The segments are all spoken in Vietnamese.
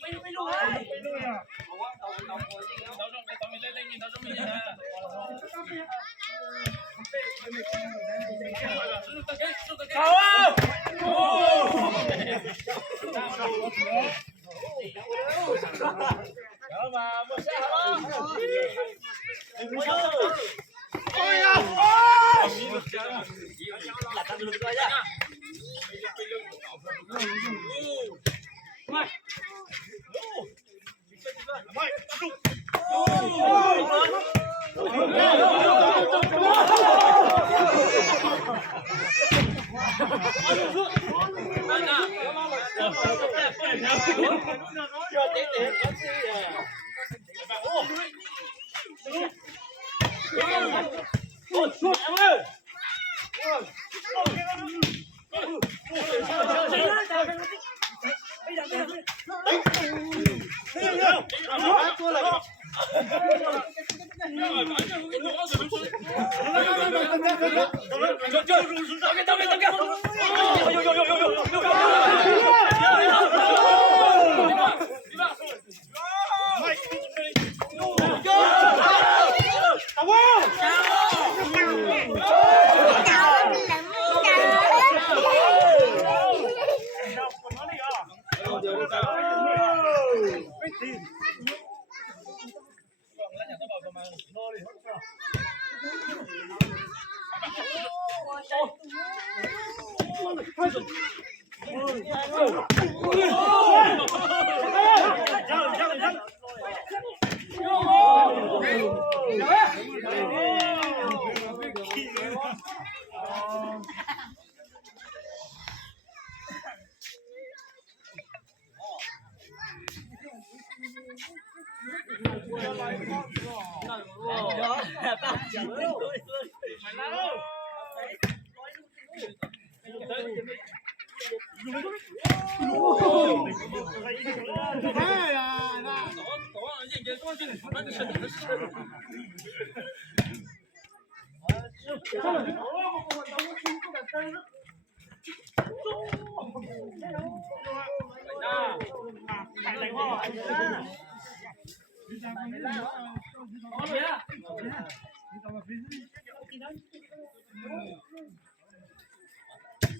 ไม่รู้เลยเพราะว่าเราจริงแล้วเราต้องมีเล่นๆเราต้องมีนะ好啊！好嘛，莫下好了。哎呀！Latan dulu gitu aja. Mai. Bisa juga. Mai, duduk. Mana? Cho tí tiền bác sĩ à. Ôi, sút em ơi.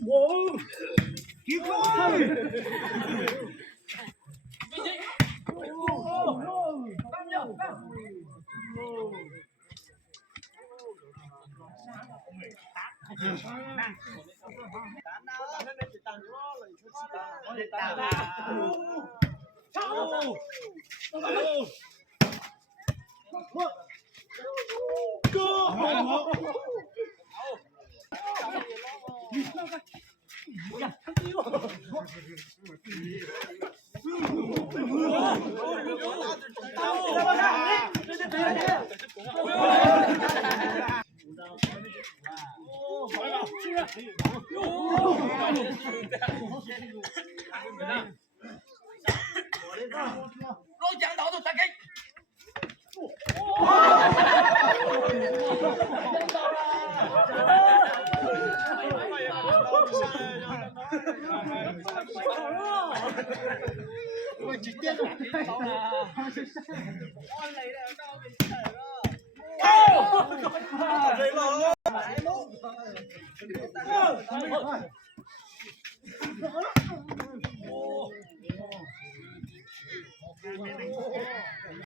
Wow, keep going. Lôi chẳng đổ tụi ta kích. Trực tiếp rồi. Đây rồi.